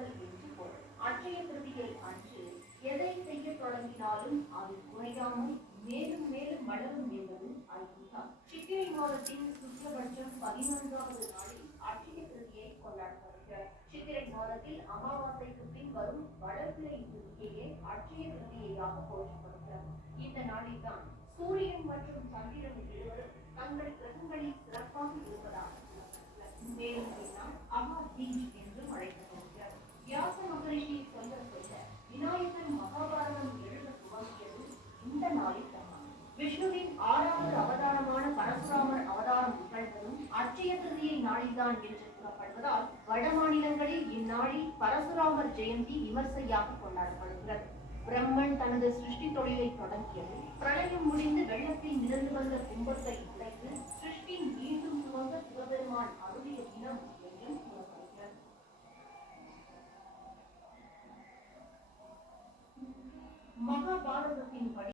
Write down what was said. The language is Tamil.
தொடங்குதல் என்று பொருள். அட்சய திருதியை அன்று எதை செய்ய தொடங்கினாலும் அது குறையாமல் மேலும் மேலும் வளரும் என்பது ஐதீகம். சித்திரை மாதத்தின் சுற்றபட்சம் 11வது நாளில் அட்சய திருதியை கொண்டாடப்படுகிறது. சித்திரை மாதத்தில் அமாவாசைக்கு பின் வரும் வளர்பிறை திருதியையே அட்சய திருதியையாக போற்றப்படுகிறது. இந்த நாளில் தான் சூரியன் மற்றும் சந்திரன் இருவரும் தங்கள் கிரகங்களில் சிறப்பாக இருப்பதாக மேலும் இந்நாள் அமாதீஜ் என்றும் அழைக்கப்படுகிறது. வியாச மகரிஷி சொல்ல சொல்ல விநாயகர் மகாபாரதம் எழுத துவங்கியது இந்த நாளில் தான். விஷ்ணுவின் 6வது அவதாரமான பரசுராமர் அவதாரம் நிகழ்ந்ததும் அட்சய திருதியை நாளில்தான் என்று கூறப்படுவதால் வட மாநிலங்களில் இந்நாளில் பரசுராமர் ஜெயந்தி விமர்சையாக கொண்டாடப்படுகிறது. பிரம்மன் தனது சிருஷ்டி தொழிலை தொடங்கியது பிரளயம் முடிந்து வெள்ளத்தில் மிதந்து வந்த கும்பத்தை உடைத்து சிருஷ்டி மீண்டும் துவங்க சிவபெருமான் அருளிய தினம் என்றும் கூறப்படுகிறது. மகாபாரதத்தின் படி